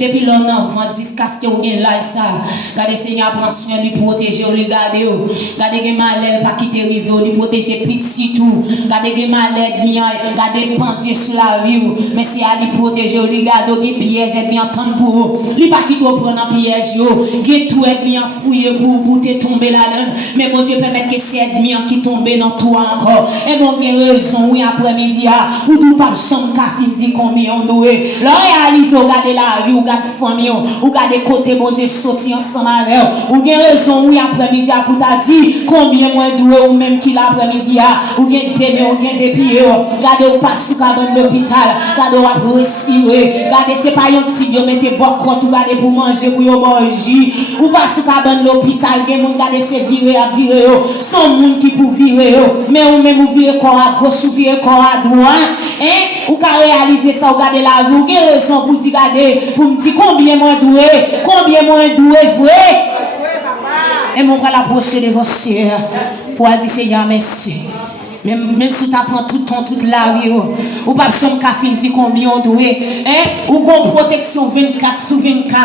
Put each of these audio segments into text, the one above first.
Depuis l'enfant jusqu'à ce que vous ayez là ça. Gardez Seigneur prend soin de lui protéger, lui garder. Gardez que malade pas quitter rive, lui protéger petit tout. Gardez que malade bien, gardez pendier sur la vie. Mais c'est à lui protéger, lui garder qui piège et bien entendre pour vous. Lui pas quitter prendre un piège yo. Qui tout est bien fouillé pour te tomber là-dedans. Mais mon Dieu permet que c'est bien qui tombe dans toi encore. Et mon Dieu raison oui après-midi ou tout pas chambre café dit combien on doit. Là réalise regarder la vie ou garde famille ou garde côté bon Dieu sorti ensemble avec ou gen raison oui après-midi pour t'a dit combien moins doué ou même qui l'après-midi ou gen demain ou gen depuis garde ou pas sous cabane d'hôpital garde ou respirer garde c'est pas un petit yo mettez bocot ou garde pour manger pour yo manger ou pas sous cabane d'hôpital gen moun garde c'est virer à virer son monde qui pour virer mais ou même ou virer corps à gauche ou virer corps à droite hein ou ka réaliser ça ou garde la vie ou gen raison pour dire garder pour me dire combien moins doué vrai et mon va l'approcher de vos sœurs pour dire Seigneur merci même si tu apprends tout le temps toute la vie ou pas besoin de café dit combien on doit hein ou gon protection 24 sur 24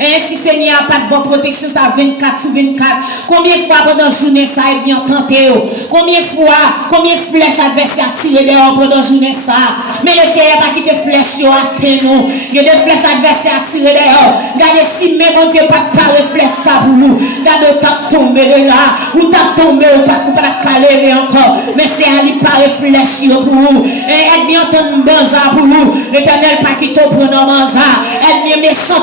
et si Seigneur pas de bonne protection ça 24 sur 24 combien de fois pendant journée ça est bien tenté combien de flèches adversaires tiré dehors pendant journée ça mais le Seigneur pas quitter flèche yo atteint nous il y a des flèches adversaires tiré dehors regardez si même mon Dieu pas de flèche ça pour nous regardez t'a tombé de là ou t'a tombé ou pas caler encore mais c'est à lui pas réfléchir pour vous et elle bien entendre banza pour nous l'Éternel pas qui te prend banza elle bien méchant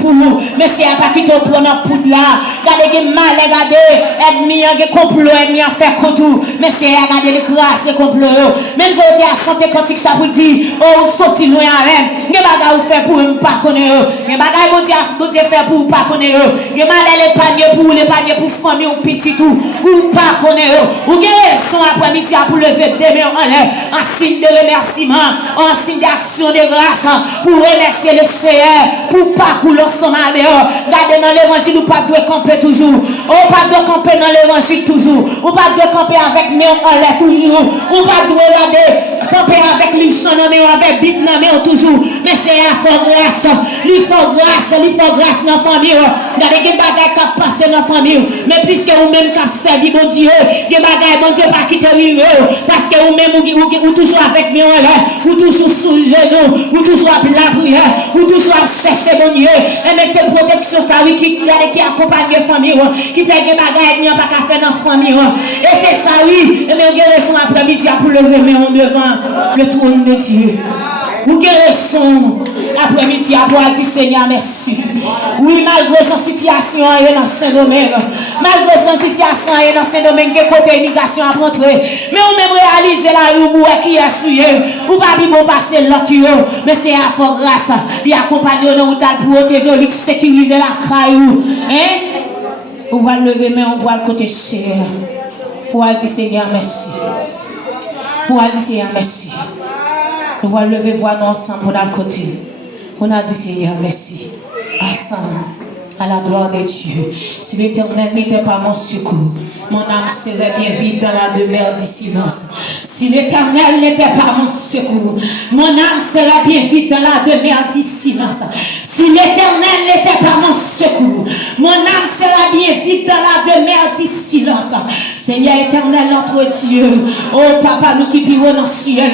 pour nous mais c'est pas qui te prend poudre là regardez mal regardez elle bien complot elle bien fait contre mais c'est regardez les grâce complot même si on a chanté cantique ça pour dire oh sorti loin avec les bagages fait pour ne pas connaître les bagages bon Dieu fait pour pas connaître les mal les paniers pour famille ou petit tout ou pas connaître, ou gagne son après-midi pour lever des mains en l'air, en signe de remerciement, en signe d'action de grâce, pour remercier le Seigneur, pour parcourir son malheur. Gardez dans l'évangile, ou pas de camper toujours, ou pas de camper dans l'évangile toujours, ou pas de camper avec mains en l'air toujours, ou pas de regarder, camper avec lui, son nom, avec bite dans main toujours, mais c'est à fort grâce, il faut grâce dans la famille. Regardez des bagages qui passent dans la famille, mais puisque vous-même qui servi bon Dieu, des bagages bon Dieu pas quitter lui, parce que vous-même vous toujours avec nous, vous toujours sous le genou, vous toujours à la prière, vous toujours à chercher bon Dieu, et mais c'est protection ça oui qui accompagne la famille, qui fait des bagages qui pas faire dans la famille, et c'est ça oui, et mais vous avez son après-midi pour lever devant le trône de Dieu. Vous avez son après-midi pour dire Seigneur merci. Oui, malgré son situation dans Saint-Domingue, malgré son situation dans Saint-Domingue, que côté immigration a montré, mais on même réaliser la rue qui est souillé, ou pas bien passer l'autre, mais c'est à fort grâce, il accompagne nous pour protéger, lui sécuriser la caillou. Hein? On va lever, mais on voit le côté Seigneur. Pour dire Seigneur merci. Pour dire Seigneur merci. Nous allons lever voix nous ensemble pour notre côté. On a dit Seigneur, merci. Ensemble, à la gloire de Dieu. Si l'Éternel n'était pas mon secours, mon âme serait bien vide dans la demeure du silence. Si l'Éternel n'était pas mon secours, mon âme serait bien vide dans la demeure du silence. Si l'Éternel n'était pas mon secours, mon âme serait bien vide dans la demeure du silence. Seigneur éternel, notre Dieu, oh Papa, nous qui vivons dans le ciel,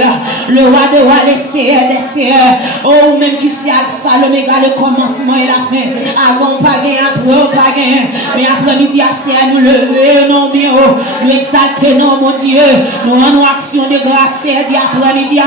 le roi des rois, des seigneurs, oh même qui c'est Alpha, l'Oméga, le commencement et la fin, avant pas gagné, après pas gagné, mais après-midi, à nous lever, non bien, nous exalter, non mon Dieu, nous rendons action de grâce, dit après-midi,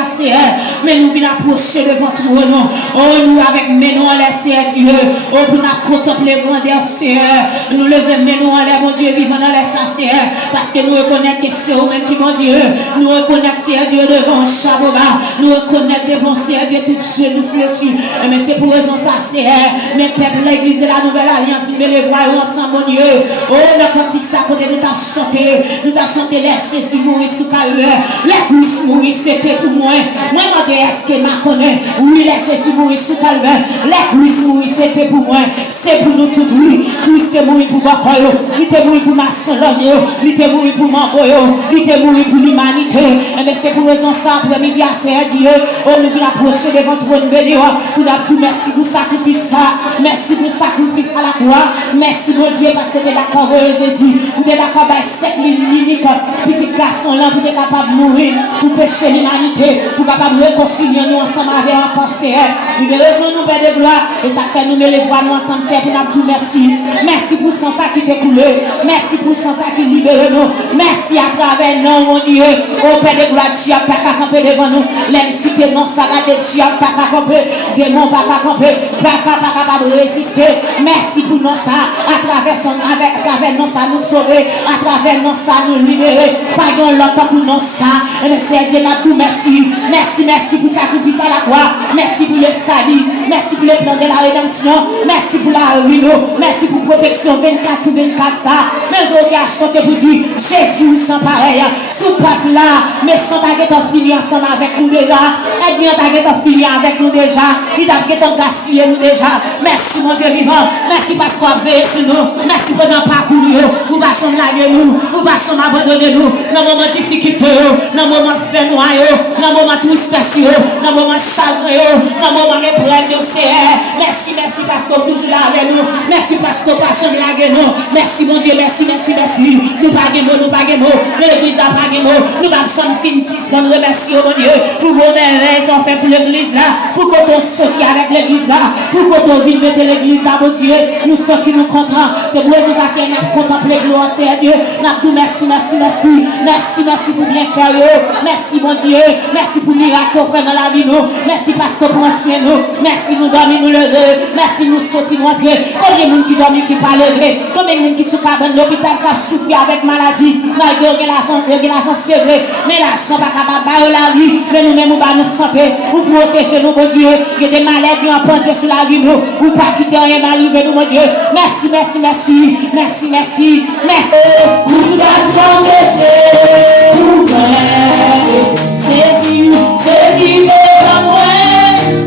mais nous venons approcher devant toi, non, oh nous avec mes noms en l'air, Dieu, oh pour nous contempler grandeur, Seigneur, nous lever mes noms en l'air, mon Dieu, vivant dans l'air, ça, Seigneur. Parce que nous reconnaissons que c'est vous-même qui mon Dieu. Nous reconnaissons que Dieu devant Chaboba. Nous reconnaissons devant Dieu tout Dieu nous fléchit. Mais c'est pour raison ça, c'est mes peuples, l'église de la nouvelle alliance, nous les voyons ensemble, mon Dieu. Oh, le cantique ça, côté nous t'avons chanté. Nous t'avons chanté les Jésus mourir sous calvaire. Les Christ mourir, c'était pour moi. Moi, je est-ce que m'a connaît? Oui, les Jésus mourir sous calvaire. Les Christ mourir, c'était pour moi. C'est pour nous tous, oui. Christ est mourir pour Bakoyo. Il est mourir pour ma solange. Il est mourir pour Mamboyo, il est mourir pour l'humanité. Et c'est pour raison ça, après-midi, c'est Dieu. Oh, nous voulons approcher devant votre béni. Nous avons tout merci pour le sacrifice. Merci pour le sacrifice à la croix. Merci, mon Dieu, parce que tu es d'accord, Jésus. Tu es d'accord avec cette ligne, petit garçon là, pour être capable de mourir, pour pécher l'humanité, pour être capable de réconcilier nous ensemble avec un cancer. Nous raison nous Père de gloire. Et ça fait nous les voir nous ensemble, c'est pour nous tout merci. Merci pour son sang qui t'est coulé. Merci pour son sang qui libère nous. Merci à travers nous, mon Dieu. Au Père de gloire, Dieu pas qu'à camper devant nous. L'entité non saga de Dieu pas qu'à camper. Démon pas qu'à camper. Pas qu'à résister. Merci pour nous ça. À travers nous ça nous sauver. À travers nous ça nous libérer. Pas de l'autre pour nous ça. Et c'est Dieu n'a tout merci. Merci pour le sacrifice à la croix. Merci pour le salut. Merci pour le plan de la rédemption. Merci pour la ruine. Merci pour protection 24/24 ça. Mais je vais chanter pour dire Jésus sans pareil. Sous patte là, mais sans t'aguer ton fini ensemble avec nous déjà. Et bien t'aguer ton fini avec nous déjà. Il t'aguer ton gaspillé nous déjà. Merci mon Dieu vivant. Merci parce qu'on a veillé sur nous. Merci pour notre parcours. Nous ne sommes pas laguer nous. Nous ne sommes pas abandonner nous. Dans le moment de difficulté, dans le moment de faire noir, dans le moment de tristesse, dans le moment de chagrin, dans le moment de prendre de CR. Merci parce qu'on est toujours là avec nous. Merci parce qu'on ne sommes pas laguer nous. Merci mon Dieu, merci. Nous pas mots. L'église a pas de mots. Nous pas sommes finis. Nous remercions mon Dieu. Pour vos raisons fait pour l'église là. Pour qu'on sorti avec l'église là. Pour qu'on vienne mettre l'église là, mon Dieu. Nous sortis, nous contents. C'est pour ça que nous contemplons gloire, c'est Dieu. Nous tout merci, merci, merci. Merci, merci pour bien faire. Merci, mon Dieu. Merci pour le miracle qu'on fait dans la vie. Merci parce que prend soin nous. Merci nous dormir, nous lever. Merci nous sortir, nous entrer. Combien de monde qui dorment, qui pas levé. Combien de monde qui sous cabane l'hôpital, qui a souffert avec maladie. Malgré l'argent c'est vrai. Mais l'argent pas capable de la vie. Mais nous-mêmes, nous nous santé. Nous protéger nous, mon Dieu. Il y a des maladies en pointe sur la vie. Nous pas quitter rien d'arriver, nous, mon Dieu. Merci, merci, merci. Merci, merci. Merci. Nous avons été. Nous c'est dit devant moi.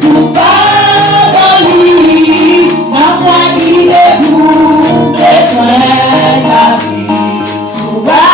Tout pas dans lui. Ma moi qui est tout. Besoin de la vie. Souvent.